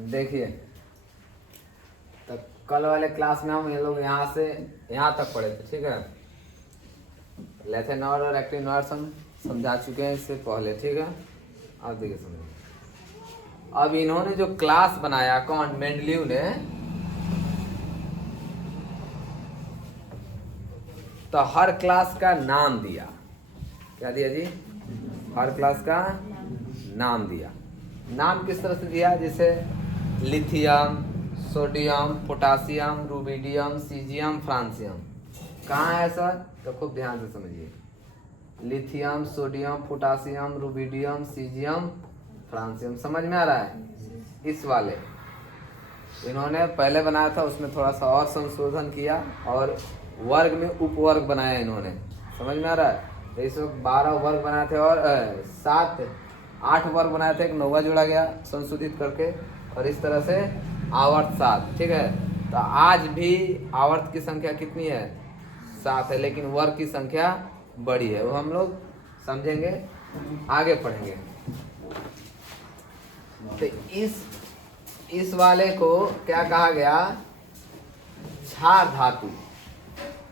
देखिए, तो कल वाले क्लास में हम ये लोग यहाँ से यहाँ तक पढ़े थे, ठीक है। लेथेनॉइड और एक्टिनॉइड्स हम समझा चुके हैं इससे पहले, ठीक है। अब देखिए समझिए, अब इन्होंने जो क्लास बनाया, कौन, मेंडलीव ने, तो हर क्लास का नाम दिया। क्या दिया जी? हर क्लास का नाम दिया। नाम किस तरह से दिया? जैसे lithium, sodium, potassium, rubidium, caesium, francium. कहाँ है सर? तो खूब ध्यान से समझिए। Lithium, sodium, potassium, rubidium, caesium, francium. समझ में आ रहा है? इस वाले इन्होंने पहले बनाया था, उसमें थोड़ा सा और संशोधन किया और वर्ग में उपवर्ग बनाया इन्होंने। समझ में आ रहा है? तो इस वक्त 12 वर्ग बनाए थे और 8 वर्ग बनाए थे, एक 9वां जोड़ा गया संशोधित करके, और इस तरह से आवर्त 7, ठीक है। तो आज भी आवर्त की संख्या कितनी है? 7 है, लेकिन वर्ग की संख्या बड़ी है। वो हम लोग समझेंगे, आगे पढ़ेंगे। तो इस वाले को क्या कहा गया? क्षार धातु।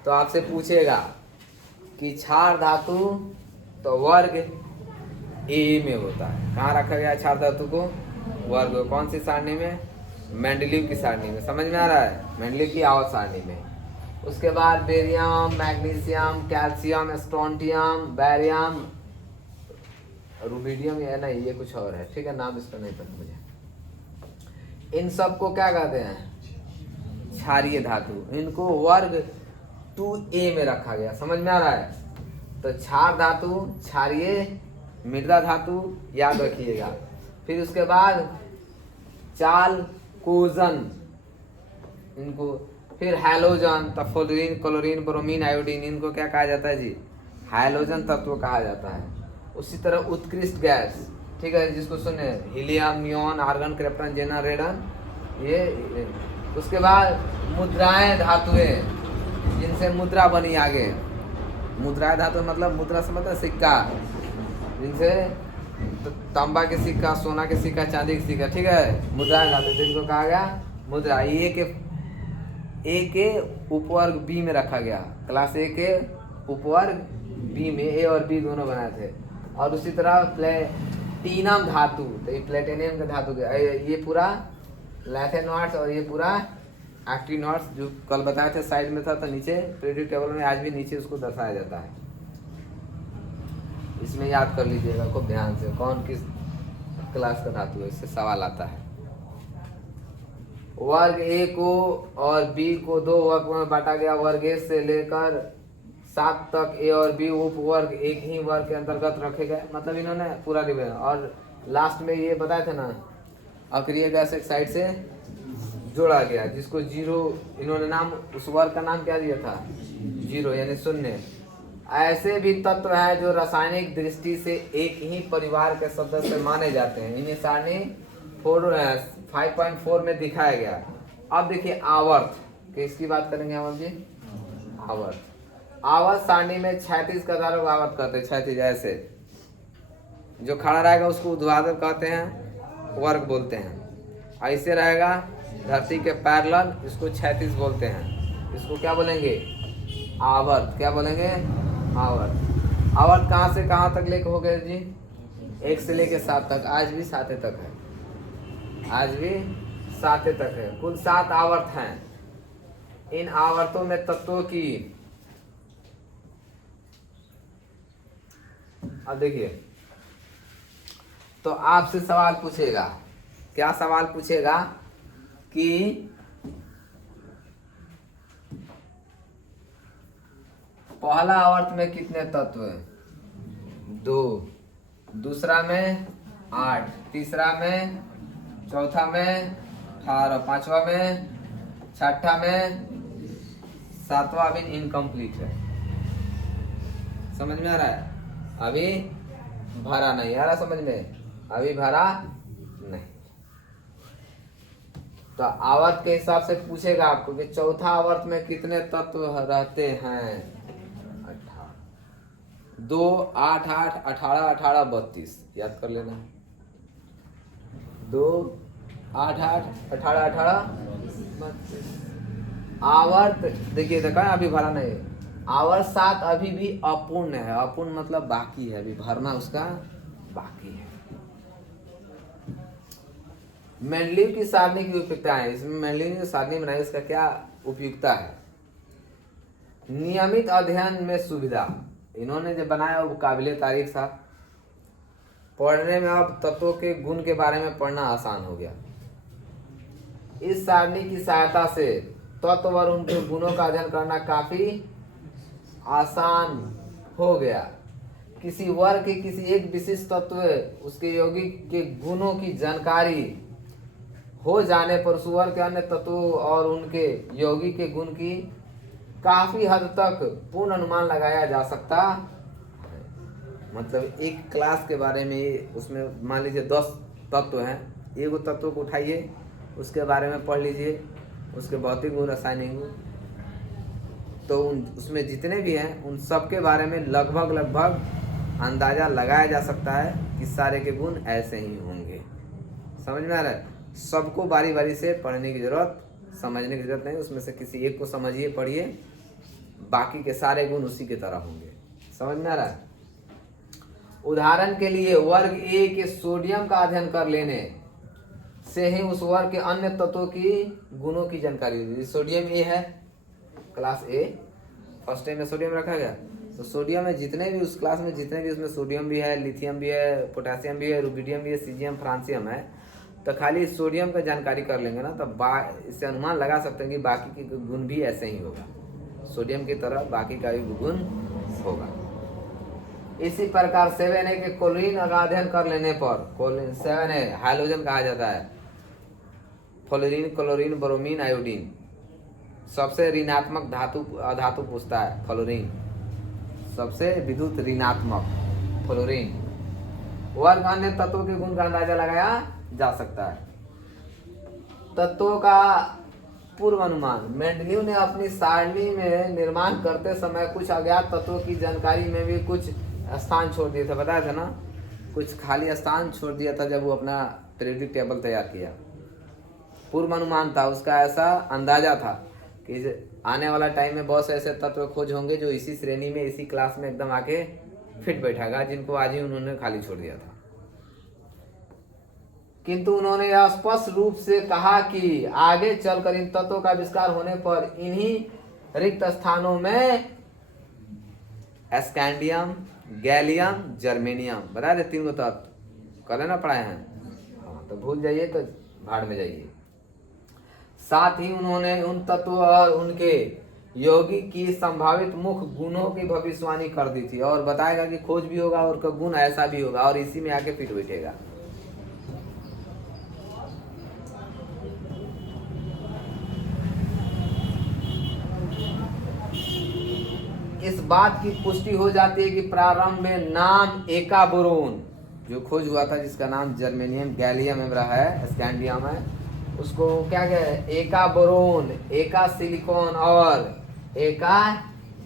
तो आपसे पूछेगा कि क्षार धातु तो वर्ग ए में होता है। कहाँ रखा गया क्षार धातु को? वर्ग। कौन सी सारणी में? मेंडलीव की सारणी में। समझ में आ रहा है? मेंडलीव की आवर्त सारणी में। उसके बाद barium, magnesium, calcium, strontium, barium, rubidium, ये नहीं, ये कुछ और है, ठीक है, नाम इसका नहीं पता मुझे। इन सब को क्या कहते हैं? क्षारीय धातु। इनको वर्ग 2A में रखा गया। समझ में आ रहा है? तो क्षार धातु, क्षारीय, मृदा धातु, याद रखिएगा। फिर उसके बाद चालकोजन, इनको, फिर हैलोजन, तो फ्लोरीन, क्लोरीन, ब्रोमीन, आयोडीन, इनको क्या कहा जाता है जी? हैलोजन तत्व कहा जाता है। उसी तरह उत्कृष्ट गैस, ठीक है, जिसको सुने, हीलियम, नियॉन, आर्गन, क्रिप्टन, जेनर, रेडन, ये। उसके बाद मुद्राएं धातुएं, जिनसे मुद्रा बनी आगे। मुद्राएं धातु मतलब मुद्रा से मतलब सिक्का, जिनसे तांबा के सिक्का, सोना के सिक्का, चांदी के सिक्का, ठीक है, मुद्राएं धातु, जिनको कहा गया मुद्रा। ए के उपवर्ग बी में रखा गया। क्लास ए के उपवर्ग बी में ए और बी दोनों बनाए थे। और उसी तरह प्लेटिनम धातु, तो ये प्लेटिनियम का धातु का, ये पूरा लैथेनॉइड्स और ये पूरा एक्टिनॉइड्स, जो कल बताए थे साइड में था, तो नीचे पीरियोडिक टेबल में आज भी नीचे उसको दर्शाया जाता है। इसमें याद कर लीजिएगा खूब ध्यान से, कौन किस क्लास का धातु है, इससे सवाल आता है। वर्ग ए को और बी को 2 वर्ग में बांटा गया। वर्ग ए से लेकर 7 तक ए और बी उपवर्ग एक ही वर्ग के अंतर्गत रखे गए। मतलब इन्होंने पूरा डिवीजन, और लास्ट में ये बताए थे ना, अक्रिय गैस एक साइड से जोड़ा गया, जिसको जीरो, इन्होंने नाम, उस वर्ग का नाम क्या दिया था? जीरो, यानी शून्य। ऐसे भी तत्व हैं जो रासायनिक दृष्टि से एक ही परिवार के सदस्य माने जाते हैं। इन्हें सारणी 5.4 में दिखाया गया। अब देखिए आवर्त, किसकी बात करेंगे आवर्त जी? आवर्त सारणी में 36 कतारों को आवर्त कहते हैं। 36 ऐसे, जो खड़ा रहेगा उसको ऊर्ध्वाधर कहते हैं, वर्ग बोलते हैं। ऐसे रहेगा धरती के पैरेलल, इसको 36 बोलते हैं। इसको क्या बोलेंगे? आवर्त। क्या बोलेंगे? आवर्त। आवर्त कहाँ से कहाँ तक लेके हो गए जी? 1 से लेके 7 तक। आज भी 7 तक है, आज भी 7 तक है। कुल 7 आवर्त हैं। इन आवर्तों में तत्वों की, अब देखिए, तो आपसे सवाल पूछेगा, क्या सवाल पूछेगा कि पहला आवर्त में कितने तत्व हैं? 2, दूसरा में 8, तीसरा में, चौथा में 18, पांचवा में, छठा में, सातवां अभी इनकम्प्लीट है। समझ में आ रहा है? अभी भरा नहीं आ रहा, समझ में? अभी भरा नहीं। तो आवर्त के हिसाब से पूछेगा आपको कि चौथा आवर्त में कितने तत्व रहते हैं? 18। 2, 8, 8, 18, 18, 32, याद कर लेना। 2, 8 8 18 18 आवर्त देखिए देखा अभी भरा नहीं है। आवर्त 7 अभी भी अपूर्ण है। अपूर्ण मतलब बाकी है, अभी भरना उसका बाकी है। मेंडलीव की सारणी की उपयुक्तता है। इसमें मेंडलीव ने सारणी बनाई, उसका क्या उपयुक्तता है? नियमित अध्ययन में सुविधा। इन्होंने जो बनाया वो काबिले तारीफ था। पढ़ने में अब तत्वों के गुण के बारे में पढ़ना आसान हो गया। इस सारणी की सहायता से तत्व और उनके गुणों का अध्ययन करना काफी आसान हो गया। किसी वर्ग के किसी एक विशिष्ट तत्व उसके यौगिक के गुणों की जानकारी हो जाने पर उस वर्ग के अन्य तत्वों और उनके यौगिक के गुण की काफी हद तक पूर्ण अनुमान लगाया जा सकता है। मतलब एक क्लास के बारे में, उसमें मान लीजिए 10 तत्व हैं, एक तत्व को उठाइए, उसके बारे में पढ़ लीजिए, उसके भौतिक गुण, रासायनिक गुण, तो उसमें जितने भी हैं उन सब के बारे में लगभग अंदाजा लगाया जा सकता है कि सारे के गुण ऐसे ही होंगे। समझ में आ रहा है? सबको बारी बारी से पढ़ने की जरूरत, समझने की जरूरत नहीं। उसमें से किसी एक को समझिए, पढ़िए, बाकी के सारे गुण उसी की तरह होंगे। समझ में आ रहा है? उदाहरण के लिए वर्ग ए के सोडियम का अध्ययन कर लेने से ही उस वर्ग के अन्य तत्वों की गुणों की जानकारी होगी। सोडियम ए है, क्लास ए, फर्स्ट टाइम में सोडियम रखा गया, तो सोडियम में जितने भी उस क्लास में जितने भी, उसमें सोडियम भी है, लिथियम भी है, पोटेशियम भी है, रुबिडियम भी है, सीजियम, फ्रांसियम है। तो खाली सोडियम का जानकारी कर लेंगे ना, तो इससे अनुमान लगा सकते हैं कि बाकी के गुण भी ऐसे ही होगा। सोडियम की तरह बाकी का भी गुण होगा। इसी प्रकार 7A के क्लोरीन का अध्ययन कर लेने पर, क्लोरीन 7A हाइड्रोजन कहा जाता है, फ्लोरीन, क्लोरीन, ब्रोमीन, आयोडीन, सबसे ऋणात्मक धातु पूछता है फ्लोरीन, सबसे विद्युत ऋणात्मक फ्लोरीन। वर्ग अन्य तत्वों के गुण का अंदाजा लगाया जा सकता है। तत्वों का पूर्व अनुमान। मेंडलीव ने अपनी सारणी में निर्माण करते समय कुछ अज्ञात तत्वों की जानकारी में भी कुछ स्थान छोड़ दिए थे, बताया था ना, कुछ खाली स्थान छोड़ दिया था जब वो अपना पीरियोडिक टेबल तैयार किया। पूर्व अनुमान था उसका, ऐसा अंदाजा था कि आने वाला टाइम में बहुत से ऐसे तत्व खोज होंगे जो इसी श्रेणी में, इसी क्लास में एकदम आके फिट बैठेगा, जिनको आज ही उन्होंने खाली छोड़ दिया था। किंतु उन्होंने यह स्पष्ट रूप से कहा कि आगे चलकर इन तत्वों का आविष्कार होने पर इन्हीं रिक्त स्थानों में स्कैंडियम, गैलियम, जर्मेनियम, बता दे 3 तत्व कल ना पढ़ाए हैं, तो भूल जाइए तो भाड़ में जाइए। साथ ही उन्होंने उन तत्वों और उनके यौगिक की संभावित मुख्य गुणों की भविष्यवाणी कर दी थी, और बताएगा कि खोज भी होगा और का गुण ऐसा भी होगा, और इसी में आके फिट बैठेगा। इस बात की पुष्टि हो जाती है कि प्रारंभ में नाम एका बोरोन जो खोज हुआ था, जिसका नाम जर्मेनियम, गैलियम रहा है, स्कैंडियम है, उसको क्या कहते, एका बोरोन, एका सिलिकॉन और एका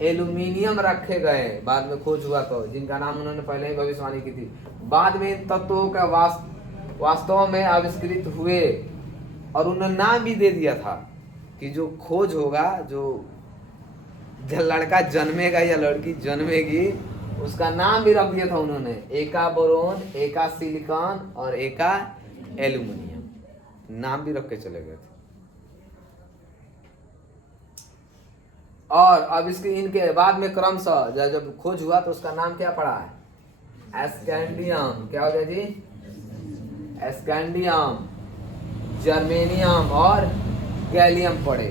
एल्यूमिनियम रखे गए। बाद में खोज हुआ तो, जिनका नाम उन्होंने पहले ही भविष्यवाणी की थी। बाद में इन तत्वों का वास्तव में आविष्कृत हुए, और उन्होंने नाम भी दे दिया था कि जो खोज होगा, जो लड़का जन्मेगा या लड़की जन्मेगी, उसका नाम भी रख दिया था उन्होंने, एका बोरोन, एका सिलिकॉन और एका एल्यूमिनियम, नाम भी रख के चले गए थे। और अब इसके इनके बाद में क्रमशः जब खोज हुआ तो उसका नाम क्या पड़ा है, स्कैंडियम। क्या हो गया जी, स्कैंडियम, जर्मेनियम और गैलियम पड़े।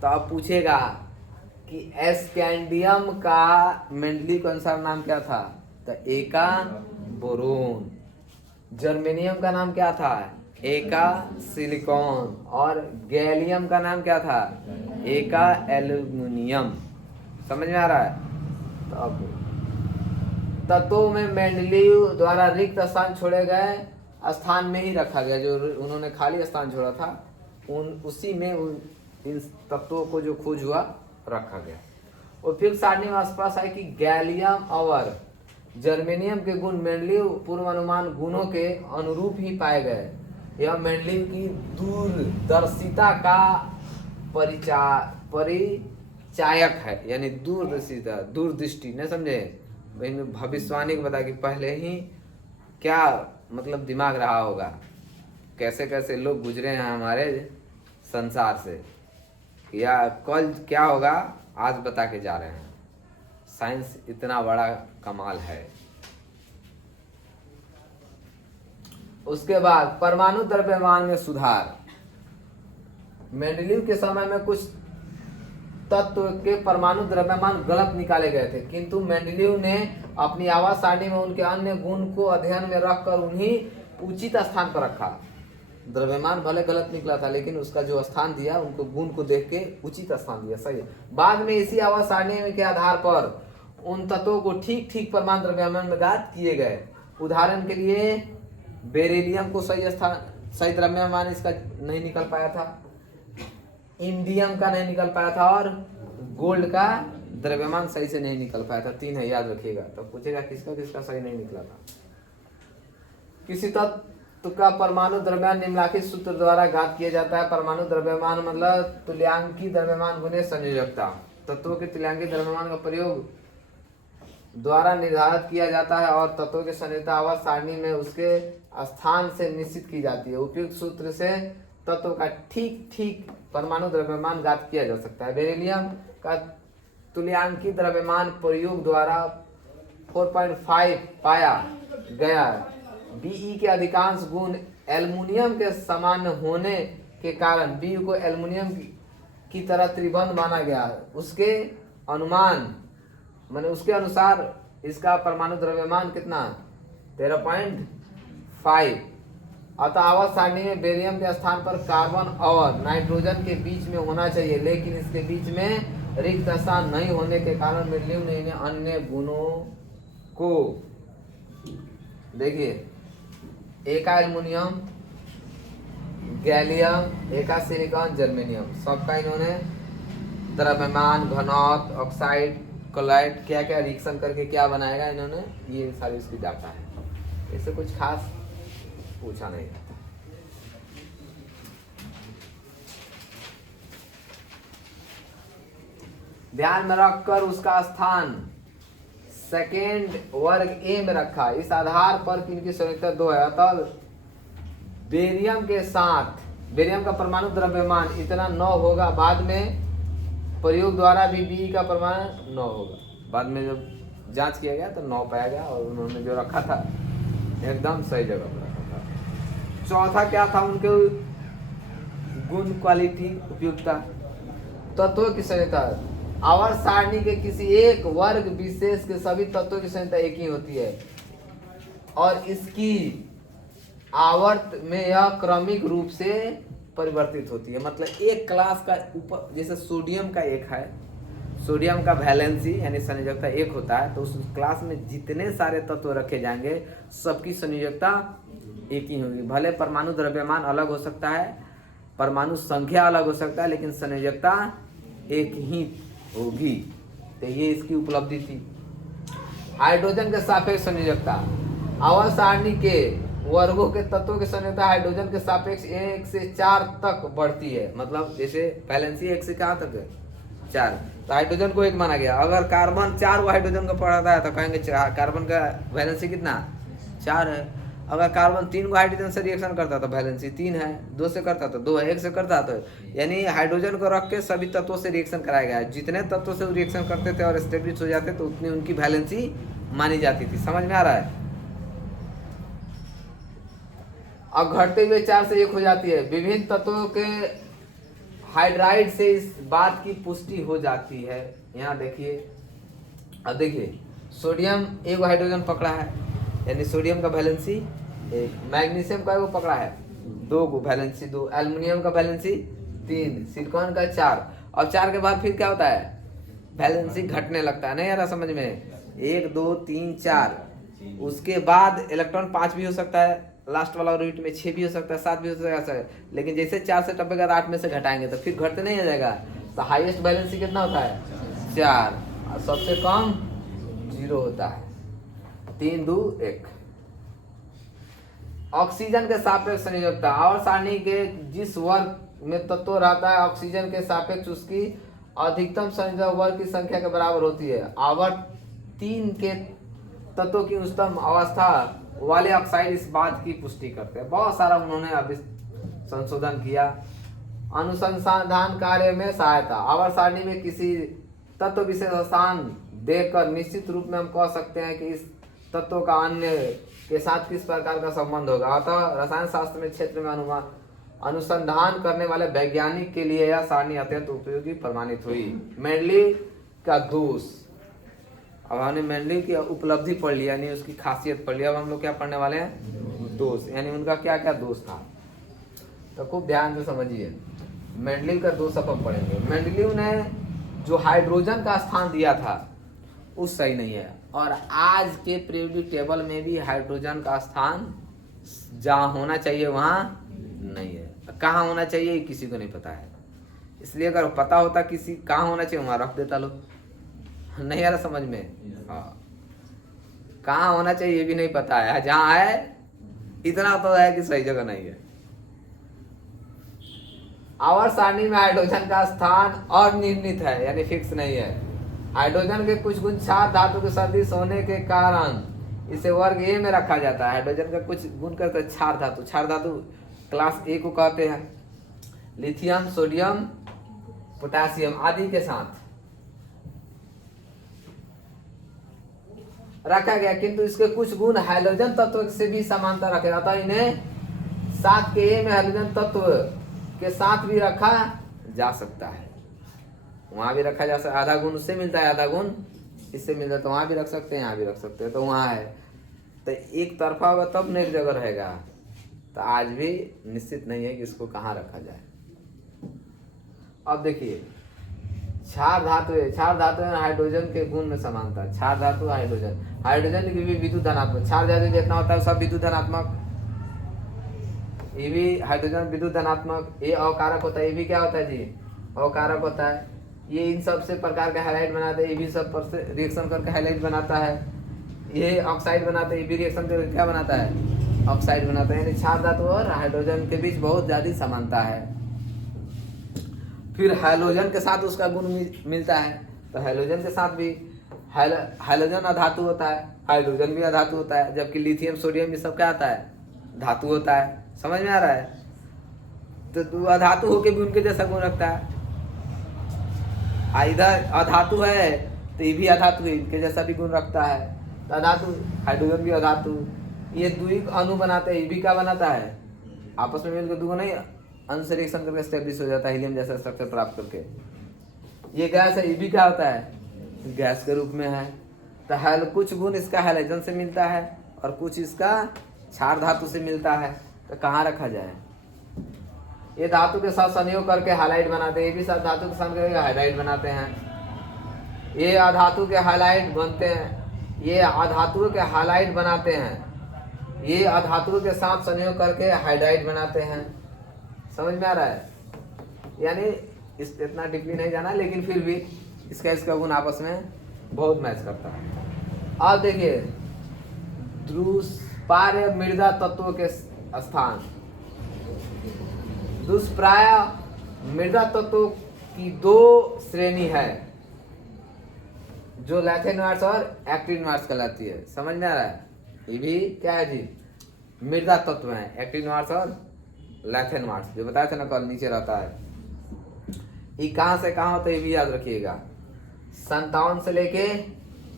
तो अब पूछेगा कि स्कैंडियम का मेंडली के अनुसार नाम क्या था, तो एका बोरोन। जर्मेनियम का नाम क्या था, एका सिलिकॉन। और गैलियम का नाम क्या था, एका एल्यूमिनियम। समझ में आ रहा है? तो अब तत्वों में मेंडलीव द्वारा रिक्त स्थान छोड़े गए स्थान में ही रखा गया, जो उन्होंने खाली स्थान छोड़ा था उसी में इन तत्वों को जो खोज हुआ रखा गया। और फिर सारणी में आसपास है कि गैलियम और जर्मेनियम के गुण मेंडलीव पूर्वानुमान गुणों के अनुरूप ही पाए गए। यह मेंडलिन की दूरदर्शिता का परिचायक है, यानी दूरदर्शिता, दूरदृष्टि, न समझे, भविष्यवाणी को बता कि पहले ही क्या मतलब दिमाग रहा होगा, कैसे कैसे लोग गुजरे हैं हमारे संसार से, या कल क्या होगा आज बता के जा रहे हैं। साइंस इतना बड़ा कमाल है। उसके बाद परमाणु द्रव्यमान में सुधार। मेंडलीव के समय में कुछ तत्व के परमाणु द्रव्यमान गलत निकाले गए थे, किंतु मेंडलीव ने अपनी आवाज सारणी में उनके अन्य गुण को अध्ययन में रखकर उन्हें उचित स्थान पर रखा। द्रव्यमान भले गलत निकला था, लेकिन उसका जो स्थान दिया, उनको गुण को देख के उचित स्थान दिया, सही है। बाद में इसी आवाज सारणी के आधार पर उन तत्वों को ठीक ठीक परमाणु द्रव्यमान में ज्ञात किए गए। उदाहरण के लिए बेरिलियम को सही द्रव्यमान इसका नहीं निकल पाया था, इंडियम का नहीं निकल पाया था, और गोल्ड का द्रव्यमान सही से नहीं निकल पाया था। 3 है, याद रखिएगा। तो पूछेगा किसका किसका सही नहीं निकला था। किसी तत्व का परमाणु द्रव्यमान निम्नलिखित सूत्र द्वारा ज्ञात किया जाता है। परमाणु द्रव्यमान मतलब तुल्यांकी द्रव्यमान गुने संयोजकता। तत्वों के तुल्यांकी द्रव्यमान का प्रयोग द्वारा निर्धारित किया जाता है और तत्वों की संयोजकता आवाज सारणी में उसके स्थान से निश्चित की जाती है। उपयुक्त सूत्र से तत्व का ठीक ठीक परमाणु द्रव्यमान ज्ञात किया जा सकता है। बेरिलियम का तुल्यांकी द्रव्यमान प्रयोग द्वारा 4.5 पाया गया। Be के अधिकांश गुण एल्युमिनियम के समान होने के कारण Be को एल्युमिनियम की तरह त्रिबंध माना गया है। उसके अनुसार इसका परमाणु द्रव्यमान कितना, 13.5। अतः आवाज सारणी में बेरियम के स्थान पर कार्बन और नाइट्रोजन के बीच में होना चाहिए, लेकिन इसके बीच में रिक्त स्थान नहीं होने के कारण मेंडलीव ने इन्हें अन्य गुणों को, देखिए, एक एल्युमिनियम, गैलियम, एक सिलिकॉन, जर्मेनियम, सबका इन्होंने द्रव्यमान, घनत्व, ऑक्साइड, क्लोराइड क्या क्या रिएक्शन करके क्या बनाएगा इन्होंने, ये सारी उसकी डाटा है। इससे कुछ खास पूछा नहीं। ध्यान में रखकर उसका स्थान सेकेंड वर्ग ए में रखा। इस आधार पर किनकी संयोजकता 2 है। अतः बेरियम के साथ बेरियम का परमाणु द्रव्यमान इतना 9 होगा। बाद में प्रयोग द्वारा भी बी का परमाणु 9 होगा। बाद में जब जांच किया गया तो 9 पाया गया, और उन्होंने जो रखा था एकदम सही जगह पर रखा था। चौथा क्या था उनके गुण, क्वालिटी, उपयुक्तता। तत्वों की संयोजकता आवर्त सारणी के किसी एक वर्ग विशेष के सभी तत्वों की संख्या एक ही होती है, और इसकी आवर्त में यह क्रमिक रूप से परिवर्तित होती है। मतलब एक क्लास का ऊपर, जैसे सोडियम का एक है, सोडियम का वैलेंसी यानी संयोजकता 1 होता है, तो उस क्लास में जितने सारे तत्व रखे जाएंगे सबकी संयोजकता एक ही होगी। भले परमाणु द्रव्यमान अलग हो सकता है, परमाणु संख्या अलग हो सकता है, लेकिन संयोजकता एक ही होगी। तो ये इसकी उपलब्धि थी। हाइड्रोजन के सापेक्ष संयोजकता आवर्त सारणी के वर्गों के तत्वों की संयोजकता हाइड्रोजन के सापेक्ष 1 से 4 तक बढ़ती है। मतलब जैसे वैलेंसी 1 से कहाँ तक है, 4, तो हाइड्रोजन को 1 माना गया। अगर कार्बन 4 हाइड्रोजन का पढ़ाता है तो कहेंगे कार्बन का वैलेंसी कितना, 4 है। अगर कार्बन 3 को हाइड्रोजन से रिएक्शन करता तो वैलेंसी 3 है, 2 से करता तो 2 है, 1 से करता तो, यानी हाइड्रोजन को रख के सभी तत्वों से रिएक्शन कराया गया है। जितने तत्वों से रिएक्शन करते थे और एस्टेब्लिश हो जाते तो उतनी उनकी वैलेंसी मानी जाती थी। समझ में आ रहा है। अब घटते हुए 4 से 1 हो जाती है। विभिन्न तत्वों के हाइड्राइड से इस बात की पुष्टि हो जाती है। यहाँ देखिए, अब देखिए, सोडियम 1 हाइड्रोजन पकड़ा है, यानी सोडियम का वैलेंसी 1, मैग्नीशियम का वो पकड़ा है 2 को वैलेंसी 2, एल्युमिनियम का वैलेंसी 3, सिलिकॉन का 4। और 4 के बाद फिर क्या होता है, वैलेंसी घटने लगता है। नहीं आ रहा समझ में, 1 2 3 4, उसके बाद इलेक्ट्रॉन 5 भी हो सकता है, लास्ट वाला ऑर्बिट में 6 भी हो सकता है, 7 भी हो सकता है। लेकिन जैसे 4 से टपेगा 8 में से घटाएंगे तो फिर घटते नहीं आ जाएगा। तो हाईएस्ट वैलेंसी कितना होता है, 4, और सबसे कम 0 होता है। 3 2 1। ऑक्सीजन के सापेक्ष संयोजकता, आवर्त सारणी के जिस वर्ग में तत्व रहता है ऑक्सीजन के सापेक्ष उसकी अधिकतम संयोजक वर्ग की संख्या के बराबर होती है। आवर्त 3 के तत्वों की उच्चतम अवस्था वाले ऑक्साइड इस बात की पुष्टि करते हैं। बहुत सारा उन्होंने अभी संशोधन किया। अनुसंधान कार्य में सहायता, आवर्त सारणी में किसी तत्व विशेष स्थान देखकर निश्चित रूप में हम कह सकते हैं कि इस तत्व का अन्य के साथ किस प्रकार का संबंध होगा। अतः रसायन शास्त्र में क्षेत्र में अनुसंधान करने वाले वैज्ञानिक के लिए यह सारणी अत्यंत उपयोगी प्रमाणित हुई। मेंडली का दोष, अब हमने मेंडली की उपलब्धि पढ़ लिया यानी उसकी खासियत पढ़ लिया। अब हम लोग क्या पढ़ने वाले हैं, दोष, यानी उनका क्या क्या दोष था। तो खूब ध्यान से समझिए, मेंडली का दोष अब हम पढ़ेंगे। मेंडली ने जो हाइड्रोजन का स्थान दिया था वो सही नहीं है, और आज के पीरियोडिक टेबल में भी हाइड्रोजन का स्थान जहाँ होना चाहिए वहाँ नहीं है। कहाँ होना चाहिए किसी को नहीं पता है, इसलिए अगर पता होता किसी कहाँ होना चाहिए वहाँ रख देता लोग। नहीं आ रहा समझ में? हाँ, कहाँ होना चाहिए ये भी नहीं पता है, जहाँ है इतना तो है कि सही जगह नहीं है। आवर्त सारणी में हाइड्रोजन का स्थान अनिर्णित है यानी फिक्स नहीं है। हाइड्रोजन के कुछ गुण क्षार धातु के सदृश होने के कारण इसे वर्ग ए में रखा जाता है। हाइड्रोजन का कुछ गुण कहते हैं क्षार धातु, क्षार धातु क्लास ए को कहते हैं। लिथियम, सोडियम, पोटेशियम आदि के साथ रखा गया, किंतु इसके कुछ गुण हाइड्रोजन तत्व से भी समानता रखे, अतः इन्हें 7 के ए में हाइड्रोजन तत्व के साथ भी रखा जा सकता है। वहां भी रखा जा सकता है, आधा गुण उससे मिलता है आधा गुण इससे मिलता है, तो वहां भी रख सकते हैं यहाँ भी रख सकते हैं। तो वहां है तो एक तरफा होगा तब न एक जगह रहेगा। तो आज भी निश्चित नहीं है कि इसको कहाँ रखा जाए। अब देखिए क्षार धातु है, क्षार धातु में हाइड्रोजन के गुण में समानता। क्षार धातु हाइड्रोजन की भी विद्युत धनात्मक, क्षार धातु जितना होता है सब विद्युत धनात्मक, ये भी हाइड्रोजन विद्युत धनात्मक। ये अवकारक होता है, ये भी क्या होता है जी अवकारक होता है। ये इन सब से प्रकार के हाइलाइट बनाते हैं, ये भी सब पर से रिएक्शन करके हाइलाइट बनाता है। ये ऑक्साइड बनाते हैं, ये भी रिएक्शन करके क्या बनाता है ऑक्साइड बनाता है। यानी क्षार धातु और हाइड्रोजन के बीच बहुत ज्यादा समानता है। फिर हाइड्रोजन के साथ उसका गुण मिलता है, तो हाइड्रोजन के साथ भी हाइड्रोजन अधातु होता है, हाइड्रोजन भी अधातु होता है, जबकि लिथियम, सोडियम ये सब क्या आता है धातु होता है। समझ में आ रहा है? तो अधातु होके भी उनके जैसा गुण रखता है। इधर अधातु है तो ये भी अधातु है, इनके जैसा भी गुण रखता है। तो अधातु हाइड्रोजन भी अधातु, ये द्विक अणु बनाते हैं, ये भी क्या बनाता है आपस में मिलकर दो नहीं अणु से रिएक्शन करके स्टेब्लिश हो जाता है हीलियम जैसा स्ट्रक्चर प्राप्त करके। ये गैस है, ये भी क्या होता है गैस के रूप में है। तो कुछ गुण इसका हाइड्रोजन से मिलता है और कुछ इसका क्षार धातु से मिलता है। तो कहाँ रखा जाए? ये धातु के साथ संयोग करके हाइलाइट बनाते हैं, ये भी सब धातु के साथ करके हाइलाइट बनाते हैं। ये अधातु के हाइलाइट बनते हैं, ये अधातु के हाइलाइट बनाते हैं, ये अधातु के साथ संयोग करके हाइड्राइड बनाते हैं। समझ में आ रहा है? यानी इस इतना डीपली नहीं जाना, लेकिन फिर भी इसका गुण आपस में बहुत मैच करता है। अब देखिए दुष्प्राय मृदा तत्वों के स्थान। दुष्प्राय मृदा तत्वों की 2 श्रेणी है जो लैथेनवार्ड्स और एक्टिनवार्ड्स कहलाती है। समझ में आ रहा है? ये भी क्या है जी मृदा तत्व है, एक्टिनवार्ड्स और लैथेनवार्ड्स जो बताया था ना कल नीचे रहता है। ये कहाँ से कहाँ होता है ये भी याद रखिएगा। 57 से लेके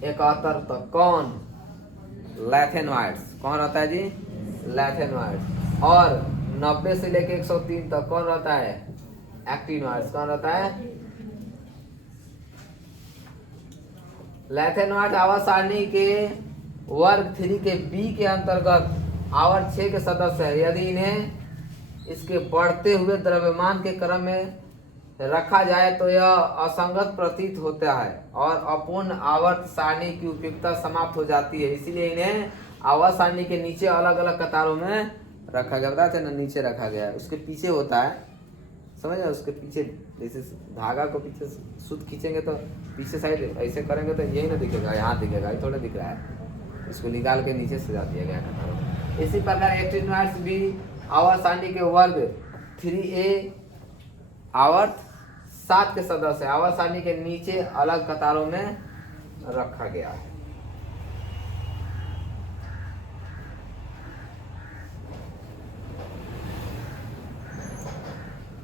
71 तक कौन लैथेनवार्ड्स कौन रहता है जी लैथेनवार्ड्स, और 90 से लेके 103 तक कौन रहता है एक्टिनवार्ड्स। कौन रहता है लैथेनवार्ड। आवर्त सारणी के वर्ग 3 के बी के अंतर्गत आवर्त 6 के सदस्य है। यदि इन्हें इसके बढ़ते हुए द्रव्यमान के क्रम में रखा जाए तो यह असंगत प्रतीत होता है और अपूर्ण आवर्त सारणी की उपयुक्तता समाप्त हो जाती है। इसीलिए इन्हें आवर्त सारणी के नीचे अलग अलग कतारों में रखा गया। बताते ना नीचे रखा गया है, उसके पीछे होता है। समझ रहे? उसके पीछे जैसे धागा को पीछे सूत खींचेंगे तो पीछे साइड ऐसे करेंगे तो यही ना दिखेगा, यहाँ दिखेगा, ये थोड़ा दिख रहा है। इसको निकाल के नीचे सजा दिया गया कतारों में। इसी प्रकार एक्टिनोइड्स भी आवर्त सारणी के वर्ग 3a आवर्त 7 के सदस्य आवर्त सारणी के नीचे अलग कतारों में रखा गया है।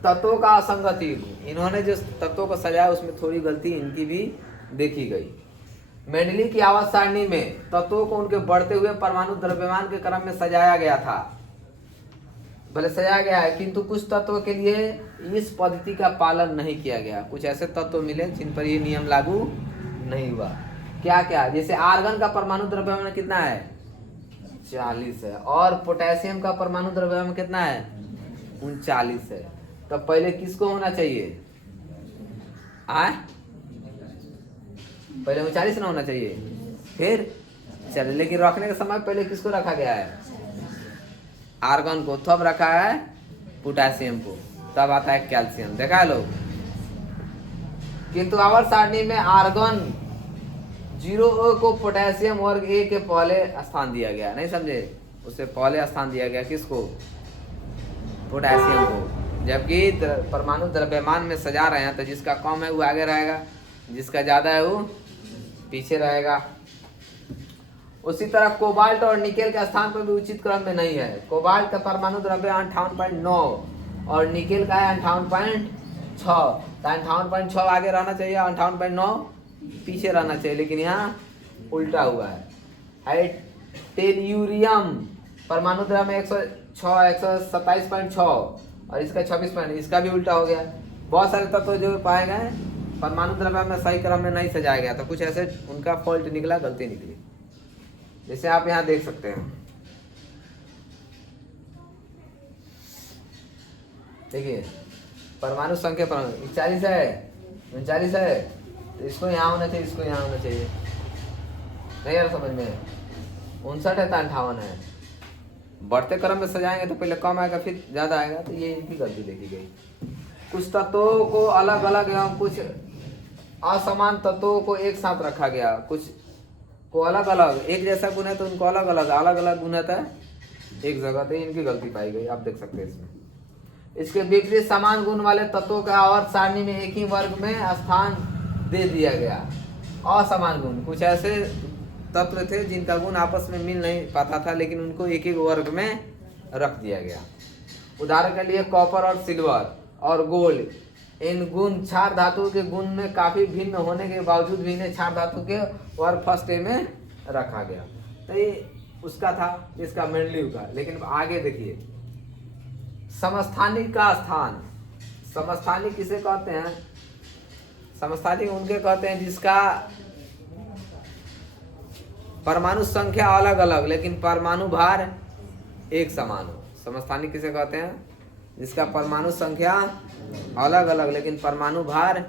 तत्वों का असंगति, इन्होंने जो तत्वों को सजाया उसमें थोड़ी गलती इनकी भी देखी गई। मेंडली की आवर्त सारणी में तत्वों को उनके बढ़ते हुए परमाणु द्रव्यमान के क्रम में सजाया गया था, भले सजाया गया है, किंतु कुछ तत्वों के लिए इस पद्धति का पालन नहीं किया गया। कुछ ऐसे तत्व मिले जिन पर ये नियम लागू नहीं हुआ। क्या क्या? जैसे आर्गन का परमाणु द्रव्यमान कितना है? 40 है। और पोटेशियम का परमाणु द्रव्यमान कितना है? 39 है। तो पहले किसको होना चाहिए? पहले 39 ना होना चाहिए, फिर चले, लेकिन रखने के समय पहले किसको रखा गया है? आर्गन को, तब रखा है पोटेशियम को, तब आता है कैल्शियम। देखा है लोग? किंतु आवर्त सारणी में आर्गन 0 को पोटेशियम वर्ग ए के पहले स्थान दिया गया। नहीं समझे? उससे पहले स्थान दिया गया किसको? पोटेशियम को। जबकि परमाणु द्रव्यमान में सजा रहे हैं तो जिसका कम है वो आगे रहेगा, जिसका ज्यादा है वो पीछे रहेगा। उसी तरह कोबाल्ट और निकेल के स्थान पर भी उचित क्रम में नहीं है। कोबाल्ट का परमाणु द्रव्य 58.9 और निकेल का है 58.6। तो 58.6 आगे रहना चाहिए, 58.9 पीछे रहना चाहिए, लेकिन यहाँ उल्टा हुआ है। टेल्यूरियम परमाणु द्रव्य 127.6 और इसका 26, इसका भी उल्टा हो गया। बहुत सारे तत्व जो पाए गए परमाणु द्रव्य में सही क्रम में नहीं सजाया गया, तो कुछ ऐसे उनका फॉल्ट निकला, गलती निकली। जैसे आप यहाँ देख सकते हैं, देखिए परमाणु संख्या 40 है, 39 है, तो इसको यहाँ होना चाहिए, इसको यहाँ होना चाहिए। नहीं यार समझ में? 59 है तो 58 है। बढ़ते क्रम में सजाएंगे तो पहले कम आएगा फिर ज्यादा आएगा, तो ये इनकी गलती देखी गई। कुछ तत्वों को अलग अलग एवं कुछ असमान तत्वों को एक साथ रखा गया। कुछ को अलग अलग, एक जैसा गुण है तो उनको अलग अलग गुण आता है एक जगह, तो इनकी गलती पाई गई। आप देख सकते हैं इसमें। इसके विपरीत समान गुण वाले तत्वों का आवर्त सारणी में एक ही वर्ग में स्थान दे दिया गया। असमान गुण, कुछ ऐसे तत्व थे जिनका गुण आपस में मिल नहीं पाता था, लेकिन उनको एक एक वर्ग में रख दिया गया। उदाहरण के लिए कॉपर और सिल्वर और गोल्ड, इन गुण क्षार धातु के गुण में काफी भिन्न होने के बावजूद भी इन्हें क्षार धातु के वर्ग फर्स्ट ए में रखा गया। तो ये उसका था, इसका मेंडलीव का। लेकिन आगे देखिए, समस्थानिक का स्थान। समस्थानिक किसे कहते हैं? समस्थानिक उनके कहते हैं जिसका परमाणु संख्या अलग अलग लेकिन परमाणु भार एक समान हो। समस्थानिक किसे कहते हैं? जिसका परमाणु संख्या अलग अलग लेकिन परमाणु भार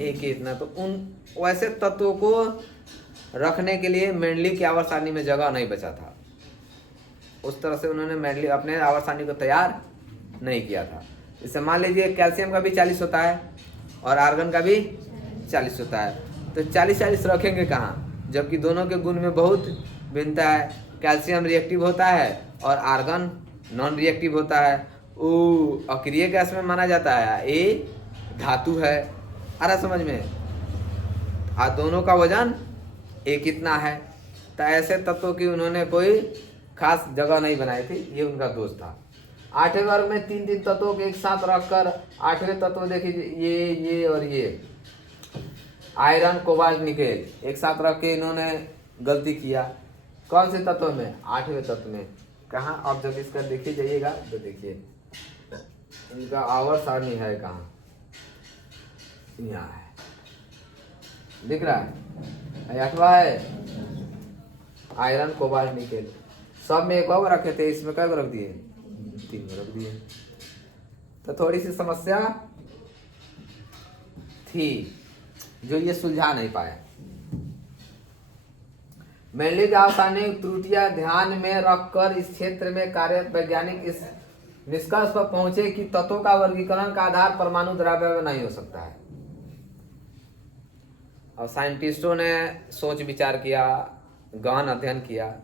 एक ही इतना। तो उन वैसे तत्वों को रखने के लिए मेंडली की आवर्त सारणी में जगह नहीं बचा था। उस तरह से उन्होंने मेंडली अपने आवर्त सारणी को तैयार नहीं किया था। जैसे मान लीजिए कैल्शियम का भी 40 होता है और आर्गन का भी 40 होता है, तो 40-40 रखेंगे कहाँ? जबकि दोनों के गुण में बहुत भिन्नता है। कैल्शियम रिएक्टिव होता है और आर्गन नॉन रिएक्टिव होता है। वो अक्रिय गैस में माना जाता है, ये धातु है। आ रहा समझ में? दोनों का वजन एक इतना है। तो ऐसे तत्वों की उन्होंने कोई खास जगह नहीं बनाई थी, ये उनका दोष था। 8वें वर्ग में 3 तत्वों के एक साथ रखकर 8वें तत्व देखिए, ये और ये आयरन कोबाल्ट निकेल एक साथ रख के इन्होंने गलती किया। कौन से तत्व में? 8वें तत्व में। कहाँ? आप जब इसका देखिए जाइएगा तो देखिए इनका आवर्त सारणी है कहाँ? यहाँ है, दिख रहा है? 8वां है आयरन कोबाल्ट निकेल। सब में एक और रखे थे, इसमें क्या रख दिए? 3 रख दिए। तो थोड़ी सी समस्या थी जो ये सुलझा नहीं पाया। मेंडली की आवर्त त्रुटियां ध्यान में रखकर इस क्षेत्र में कार्यरत वैज्ञानिक इस निष्कर्ष पर पहुंचे कि तत्वों का वर्गीकरण का आधार परमाणु द्रव्य में नहीं हो सकता है। और साइंटिस्टों ने सोच विचार किया, गहन अध्ययन किया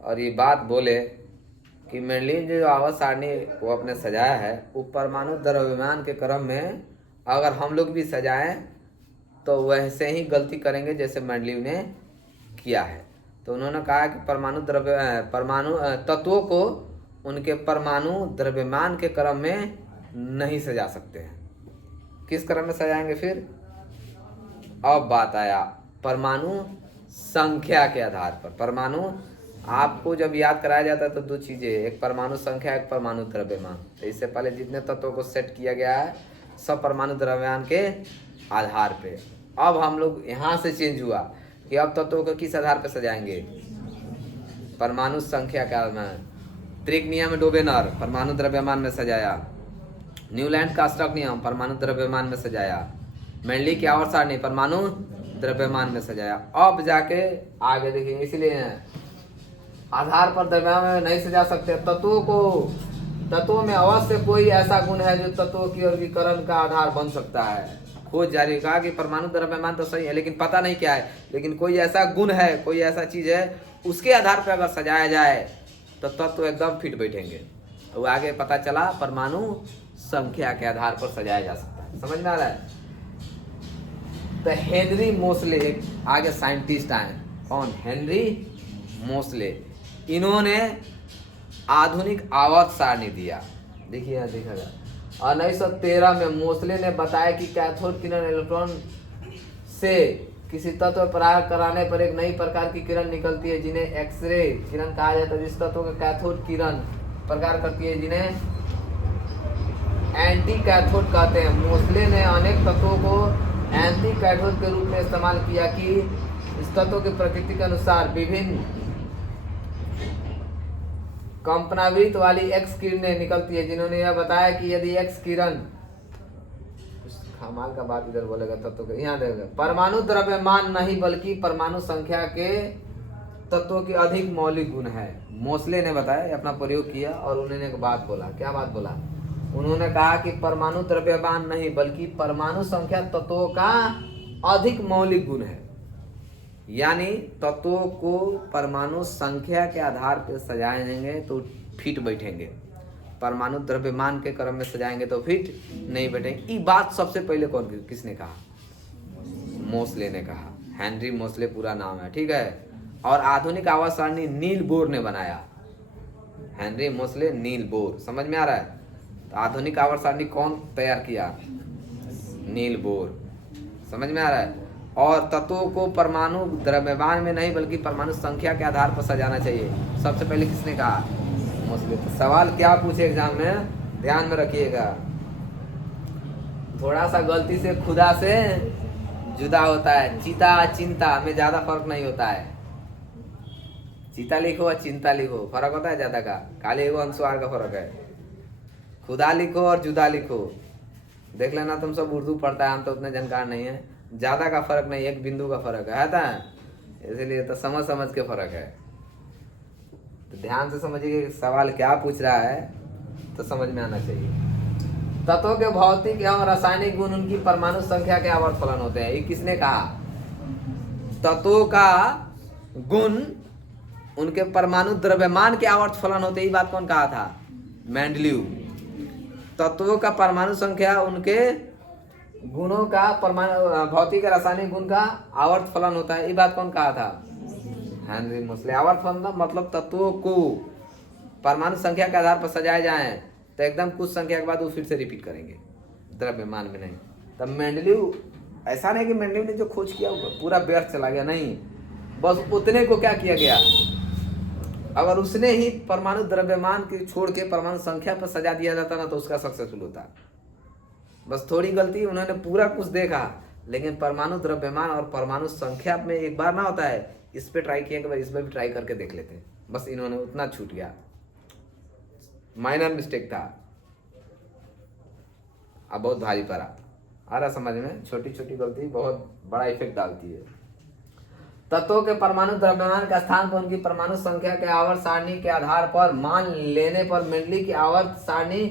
और ये बात बोले कि मेंडलीव जो आवर्त सारणी वो अपने सजाया है वो परमाणु द्रव्यमान के क्रम में अगर हम लोग भी सजाएं तो वैसे ही गलती करेंगे जैसे मेंडलीव ने किया है। तो उन्होंने कहा कि परमाणु तत्वों को उनके परमाणु द्रव्यमान के क्रम में नहीं सजा सकते हैं। किस क्रम में सजाएंगे फिर? अब बात आया परमाणु संख्या के आधार पर। परमाणु आपको जब याद कराया जाता है तो दो चीजें, एक परमाणु संख्या, एक परमाणु द्रव्यमान। तो इससे पहले जितने तत्वों को सेट किया गया है सब परमाणु द्रव्यमान के आधार पे। अब हम लोग यहाँ से चेंज हुआ कि अब तत्वों को किस आधार पर सजाएंगे? परमाणु संख्या के आधार में। त्रिक नियम डोबेनर परमाणु द्रव्यमान में सजाया। न्यूलैंड का स्टॉक नियम परमाणु द्रव्यमान में सजाया। मेंडली की आवर्त सारणी परमाणु द्रव्यमान में सजाया। अब जाके आगे देखिए, इसलिए आधार पर द्रव्यमान में नहीं सजा सकते। तत्वों में अवश्य कोई ऐसा गुण है जो तत्वों की वर्गीकरण का आधार बन सकता है। खोज जारी कहा कि परमाणु द्रव्यमान तो सही है लेकिन पता नहीं क्या है, लेकिन कोई ऐसा गुण है, कोई ऐसा चीज है, उसके आधार पर अगर सजाया जाए तो तत्व एकदम फिट बैठेंगे। वो आगे पता चला परमाणु संख्या के आधार पर सजाया जा सकता है। समझ में आ रहा है? तो हेनरी मोसले आगे साइंटिस्ट आए। कौन? हेनरी मोसले। इन्होंने आधुनिक आवर्त सारणी दिया। देखिए यहाँ देखा जाए 1913 में मोसले ने बताया कि कैथोड किरण इलेक्ट्रॉन से किसी तत्व पर प्रहार कराने पर एक नई प्रकार की किरण निकलती है जिन्हें एक्सरे किरण कहा जाता है। जिस तत्व का कैथोड किरण प्रकार करती है जिन्हें एंटी कैथोड कहते हैं। मोसले ने अनेक तत्वों को एंटी कैथोड के रूप में इस्तेमाल किया कि इस तत्व की प्रकृति के अनुसार विभिन्न कंपनावृत्त वाली एक्स किरणें निकलती है। जिन्होंने यह बताया कि यदि एक्स किरण कमाल का बात इधर बोलेगा तत्व के यहाँ देगा परमाणु द्रव्यमान नहीं बल्कि परमाणु संख्या के तत्वों की अधिक मौलिक गुण है। मोसले ने बताया, अपना प्रयोग किया और उन्होंने एक बात बोला। क्या बात बोला? उन्होंने कहा कि परमाणु द्रव्यमान नहीं बल्कि परमाणु संख्या तत्वों का अधिक मौलिक गुण है। यानी तत्वों को परमाणु संख्या के आधार पर सजाएंगे तो फिट बैठेंगे, परमाणु द्रव्यमान के क्रम में सजाएंगे तो फिट नहीं बैठेंगे। ये बात सबसे पहले किसने कहा? मोसले ने कहा। हेनरी मोसले पूरा नाम है, ठीक है। और आधुनिक आवर्त सारणी नील बोर ने बनाया। Henry Mosle, Niels Bohr. समझ में आ रहा है? तो आधुनिक आवर्त सारणी कौन तैयार किया? Niels Bohr. समझ में आ रहा है? और तत्वों को परमाणु द्रव्यमान में नहीं बल्कि परमाणु संख्या के आधार पर सजाना चाहिए। सबसे पहले किसने कहा? मोसले। तो सवाल क्या पूछे एग्जाम में, ध्यान में रखिएगा। थोड़ा सा गलती से खुदा से जुदा होता है। चिता चिंता में ज्यादा फर्क नहीं होता है। चिता लिखो और चिंता लिखो, फर्क होता है ज्यादा का? खाली एगो अनुस्वार का फर्क है। खुदा लिखो और जुदा लिखो, देख लेना। तुम सब उर्दू पढ़ता है, हम तो उतने जानकार नहीं है। ज्यादा का फर्क नहीं, एक बिंदु का फर्क है ना, इसीलिए तो समझ के फर्क है। तो ध्यान से समझिए कि सवाल क्या पूछ रहा है, तो समझ में आना चाहिए। तत्वों के भौतिक एवं रासायनिक गुण उनकी परमाणु संख्या के आवर्त फलन होते हैं। ये किसने कहा? तत्वों का गुण उनके परमाणु द्रव्यमान के आवर्त फलन होते हैं। ये बात कौन कहा था? मेंडलीव। तत्वों का परमाणु संख्या उनके गुणों का परमाणु भौतिक रासायनिक गुण का आवर्त फलन होता है। ये बात कौन कहा था? हेनरी मोसले। आवर्त फलन मतलब तत्वों को परमाणु संख्या के आधार पर सजाए जाएं तो एकदम कुछ संख्या के बाद वो फिर से रिपीट करेंगे, द्रव्यमान में नहीं। तब मेंडलीव, ऐसा नहीं कि मेंडलीव ने जो खोज किया पूरा व्यर्थ चला गया, नहीं, बस उतने को क्या किया गया, अगर उसने ही परमाणु द्रव्यमान की छोड़ के परमाणु संख्या पर सजा दिया जाता ना तो उसका सक्सेसफुल होता। बस थोड़ी गलती, उन्होंने पूरा कुछ देखा लेकिन परमाणु द्रव्यमान और परमाणु संख्या में एक बार ना होता है, इस पे ट्राई किया, इस पे भी ट्राई करके देख लेते। बस इन्होंने उतना छूट गया, माइनर मिस्टेक था। अब बहुत भारी पड़ा। आ रहा समझ में? छोटी छोटी गलती बहुत बड़ा इफेक्ट डालती है। तत्वों के परमाणु द्रव्यमान का स्थान पर उनकी परमाणु संख्या के आवर्त सारणी के आधार पर मान लेने पर मेंडली की आवर्त सारणी